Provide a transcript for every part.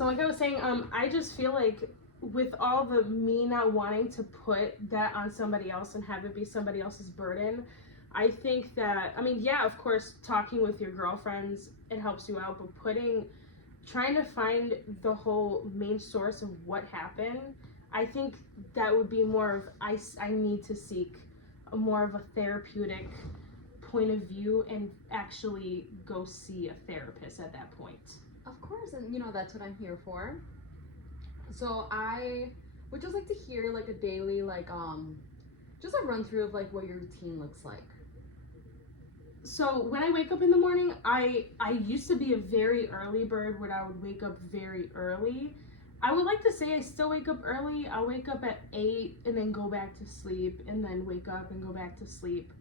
So like I was saying, I just feel like with all the me not wanting to put that on somebody else and have it be somebody else's burden, I think that, I mean, yeah, of course, talking with your girlfriends, it helps you out, but trying to find the whole main source of what happened, I think that would be more of, I need to seek a more of a therapeutic point of view and actually go see a therapist at that point. Of course, and that's what I'm here for. So I would just like to hear like a daily just a run through of like what your routine looks like. So when I wake up in the morning, I used to be a very early bird where I would wake up very early. I would like to say I still wake up early. I'll wake up at 8 and then go back to sleep and then wake up and go back to sleep.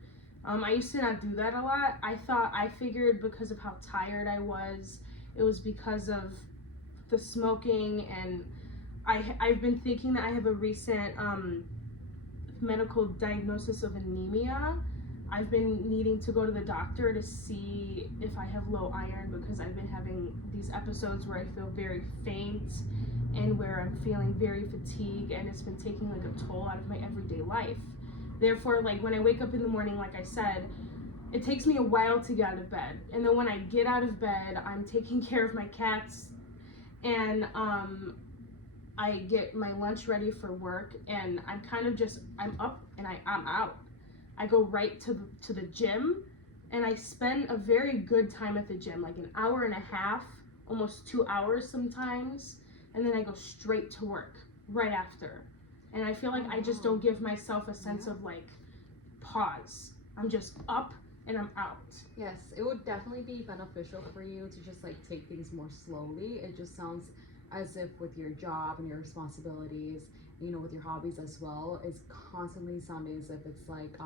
I used to not do that a lot. I figured because of how tired I was, it was because of the smoking, and I've been thinking that I have a recent medical diagnosis of anemia. I've been needing to go to the doctor to see if I have low iron because I've been having these episodes where I feel very faint and where I'm feeling very fatigued, and it's been taking like a toll out of my everyday life. Therefore, like when I wake up in the morning, like I said, it takes me a while to get out of bed. And then when I get out of bed, I'm taking care of my cats, and I get my lunch ready for work, and I'm kind of just, I'm up and I'm out. I go right to the gym, and I spend a very good time at the gym, like an hour and a half, almost 2 hours sometimes, and then I go straight to work right after. And I feel like I just don't give myself a sense of like pause. I'm just up and I'm out. Yes, it would definitely be beneficial for you to just like take things more slowly. It just sounds as if with your job and your responsibilities, with your hobbies as well, it's constantly sounding as if it's like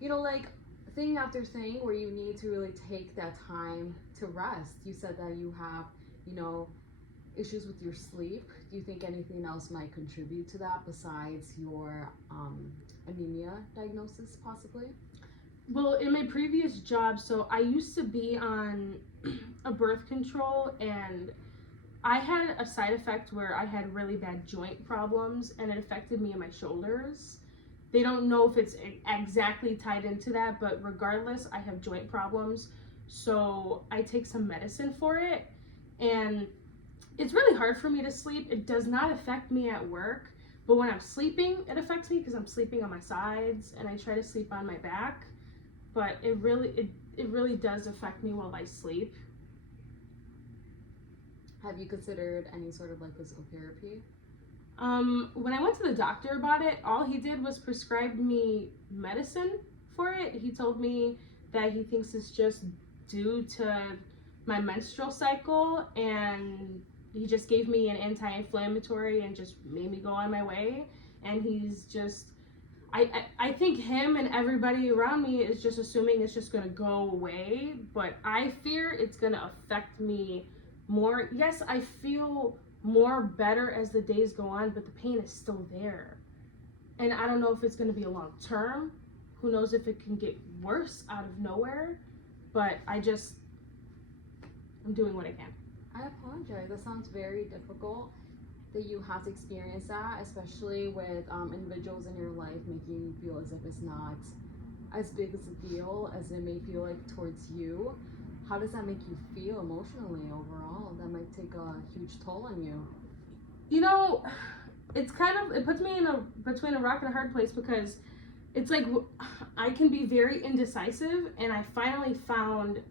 like thing after thing where you need to really take that time to rest. You said that you have, issues with your sleep. Do you think anything else might contribute to that besides your anemia diagnosis, possibly? Well, in my previous job, so I used to be on a birth control, and I had a side effect where I had really bad joint problems, and it affected me in my shoulders. They don't know if it's exactly tied into that, but regardless, I have joint problems. So I take some medicine for it, and it's really hard for me to sleep. It does not affect me at work, but when I'm sleeping, it affects me because I'm sleeping on my sides, and I try to sleep on my back. But it really does affect me while I sleep. Have you considered any sort of like physical therapy? When I went to the doctor about it, all he did was prescribe me medicine for it. He told me that he thinks it's just due to my menstrual cycle, and he just gave me an anti-inflammatory and just made me go on my way. And he's just, I think him and everybody around me is just assuming it's just gonna go away, but I fear it's gonna affect me more. Yes, I feel more better as the days go on, but the pain is still there. And I don't know if it's gonna be a long term. Who knows if it can get worse out of nowhere, but I'm doing what I can. I apologize. That sounds very difficult that you have to experience that, especially with individuals in your life making you feel as if it's not as big as a deal as it may feel like towards you. How does that make you feel emotionally overall? That might take a huge toll on you. It's it puts me between a rock and a hard place, because it's like I can be very indecisive, and I finally found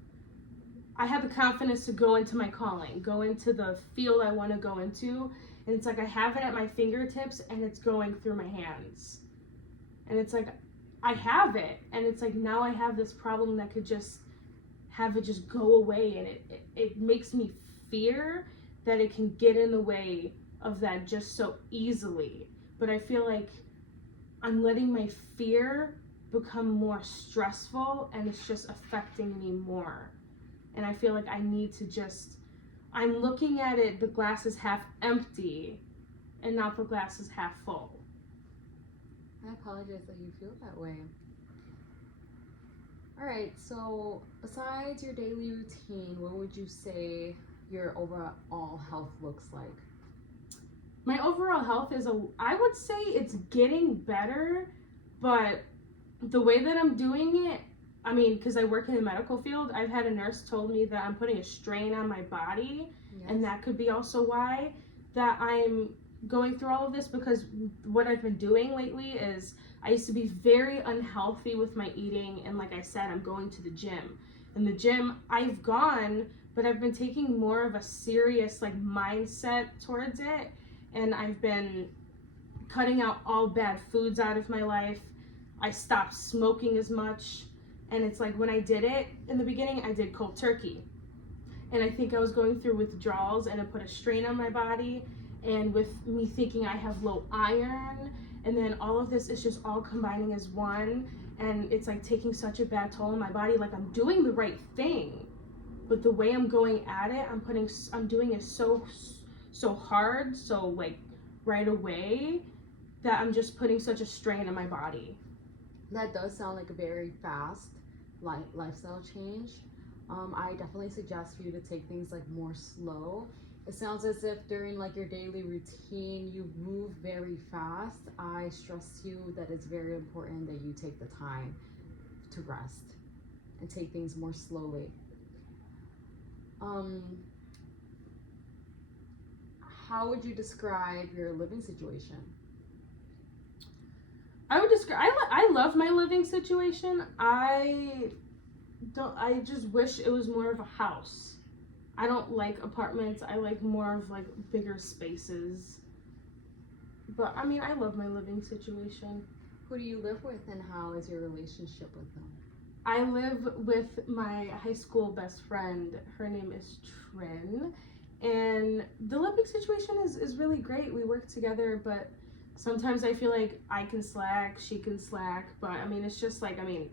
I have the confidence to go into my calling, go into the field I want to go into, and it's like I have it at my fingertips and it's going through my hands. And it's like I have it, and it's like now I have this problem that could just have it just go away, and it makes me fear that it can get in the way of that just so easily. But I feel like I'm letting my fear become more stressful, and it's just affecting me more. And I feel like I need to I'm looking at it, the glass is half empty and not the glass is half full. I apologize that you feel that way. All right, so besides your daily routine, what would you say your overall health looks like? My overall health is I would say it's getting better, but the way that I'm doing it, I mean, because I work in the medical field, I've had a nurse told me that I'm putting a strain on my body, Yes. and that could be also why that I'm going through all of this, because what I've been doing lately is I used to be very unhealthy with my eating, and like I said, I'm going to the gym. In the gym, I've gone, but I've been taking more of a serious like mindset towards it, and I've been cutting out all bad foods out of my life. I stopped smoking as much, and it's like when I did it in the beginning, I did cold turkey, and I think I was going through withdrawals, and it put a strain on my body, and with me thinking I have low iron, and then all of this is just all combining as one, and it's like taking such a bad toll on my body. Like I'm doing the right thing, but the way I'm going at it, I'm doing it so hard, so like right away, that I'm just putting such a strain on my body. That does sound like a very fast lifestyle change. I definitely suggest for you to take things like more slow. It sounds as if during like your daily routine you move very fast. I stress to you that it's very important that you take the time to rest and take things more slowly. How would you describe your living situation? I would describe. I love my living situation. I just wish it was more of a house. I don't like apartments. I like more of like bigger spaces. But I mean, I love my living situation. Who do you live with, and how is your relationship with them? I live with my high school best friend. Her name is Trin. And the living situation is really great. We work together, but sometimes I feel like I can slack, she can slack. But I mean, it's just like, I mean,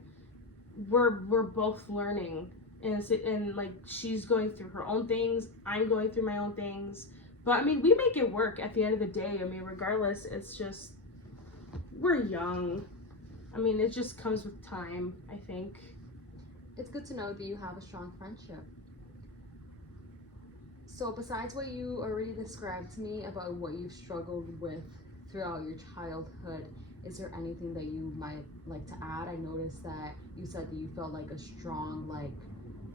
we're both learning. And like she's going through her own things, I'm going through my own things. But I mean, we make it work at the end of the day. I mean, regardless, it's just, we're young. I mean, it just comes with time, I think. It's good to know that you have a strong friendship. So besides what you already described to me about what you've struggled with throughout your childhood, is there anything that you might like to add? I noticed that you said that you felt like a strong like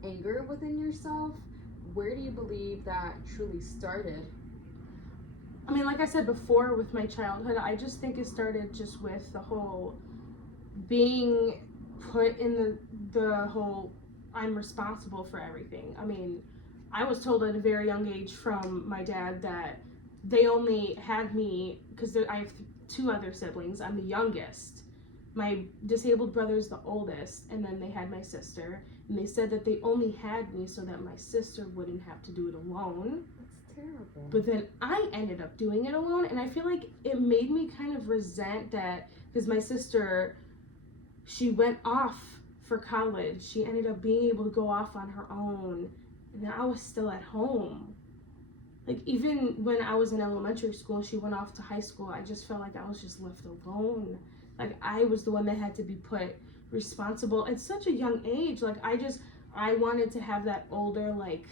anger within yourself. Where do you believe that truly started? I mean, like I said before, with my childhood, I just think it started just with the whole being put in the whole I'm responsible for everything. I mean, I was told at a very young age from my dad that they only had me because I have two other siblings. I'm the youngest. My disabled brother's the oldest, and then they had my sister, and they said that they only had me so that my sister wouldn't have to do it alone. That's terrible. But then I ended up doing it alone, and I feel like it made me kind of resent that, because my sister, she went off for college. She ended up being able to go off on her own, and I was still at home. Like, even when I was in elementary school and she went off to high school, I just felt like I was just left alone. Like, I was the one that had to be put responsible at such a young age. Like, I wanted to have that older, like,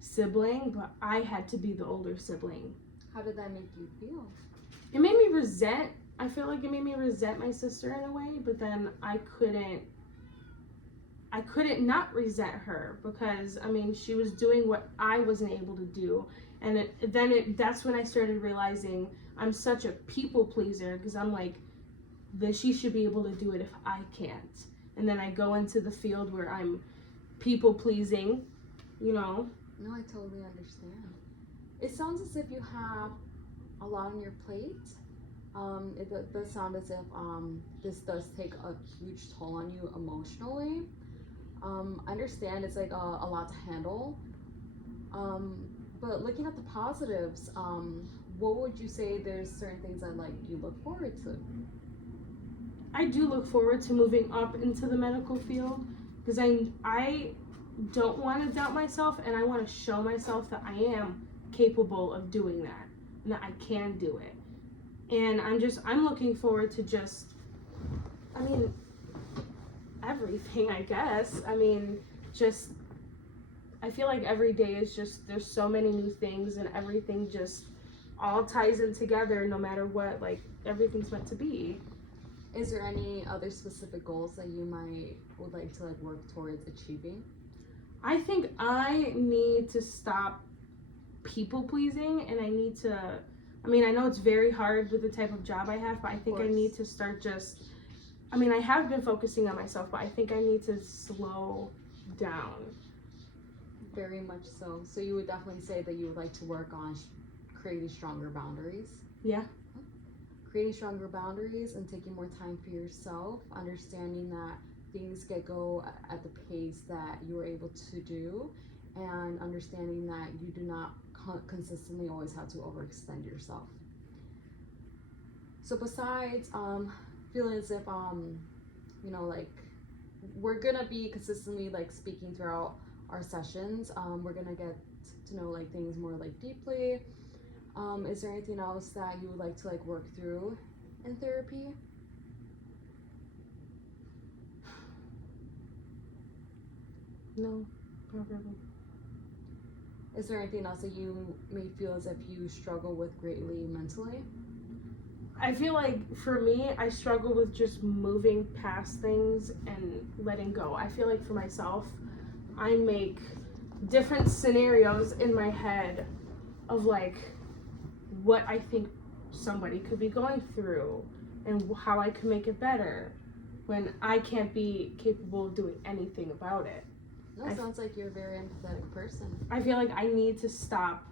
sibling, but I had to be the older sibling. How did that make you feel? It made me resent, I feel like it made me resent my sister in a way, but then I couldn't not resent her, because, I mean, she was doing what I wasn't able to do. And that's when I started realizing I'm such a people pleaser, because I'm like, that she should be able to do it if I can't. And then I go into the field where I'm people pleasing, you know. No, I totally understand. It sounds as if you have a lot on your plate. It does sound as if this does take a huge toll on you emotionally. I understand it's like a lot to handle. But looking at the positives, what would you say there's certain things that like you look forward to? I do look forward to moving up into the medical field, because I don't want to doubt myself, and I want to show myself that I am capable of doing that, and that I can do it. And I'm looking forward to just, I mean, everything, I guess. I mean, just I feel like every day is just, there's so many new things and everything just all ties in together no matter what, like everything's meant to be. Is there any other specific goals that you would like to like work towards achieving? I think I need to stop people pleasing, and I need to, I mean, I know it's very hard with the type of job I have, but I think I need to start just, I mean, I have been focusing on myself, but I think I need to slow down. Very much so. So you would definitely say that you would like to work on creating stronger boundaries? Yeah. Creating stronger boundaries and taking more time for yourself, understanding that things go at the pace that you are able to do, and understanding that you do not consistently always have to overextend yourself. So besides feeling as if you know, like we're gonna be consistently like speaking throughout our sessions, we're gonna get to know like things more like deeply. Is there anything else that you would like to like work through in therapy? No, not really. Is there anything else that you may feel as if you struggle with greatly mentally? I feel like for me, I struggle with just moving past things and letting go. I feel like for myself, I make different scenarios in my head of like what I think somebody could be going through and how I could make it better when I can't be capable of doing anything about it. No, it sounds like you're a very empathetic person. I feel like I need to stop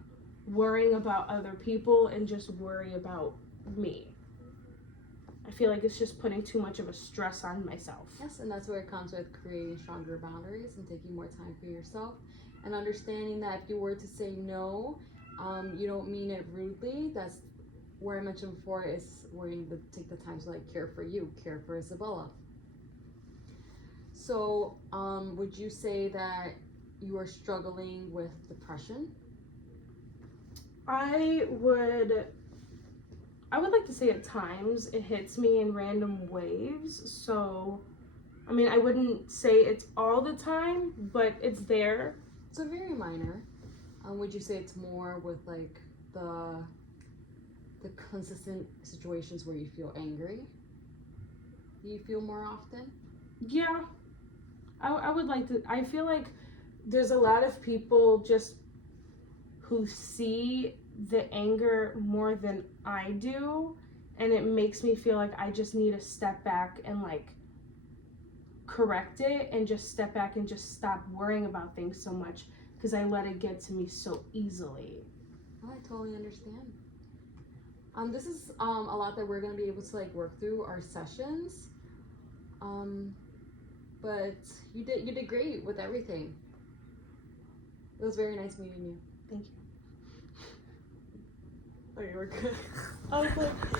worrying about other people and just worry about me. I feel like it's just putting too much of a stress on myself. Yes, and that's where it comes with creating stronger boundaries and taking more time for yourself, and understanding that if you were to say no, you don't mean it rudely. That's where I mentioned before is where you need to take the time to like care for you, care for Isabella. So, would you say that you are struggling with depression? I would like to say at times it hits me in random waves. So, I mean, I wouldn't say it's all the time, but it's there. So very minor. Would you say it's more with like the consistent situations where you feel angry? Do you feel more often? Yeah, I would like to. I feel like there's a lot of people just who see the anger more than I do, and it makes me feel like I just need to step back and like correct it and just step back and just stop worrying about things so much because I let it get to me so easily. Oh, I totally understand. This is a lot that we're gonna be able to like work through our sessions. But you did great with everything. It was very nice meeting you. Thank you. Oh, you were good. I was like,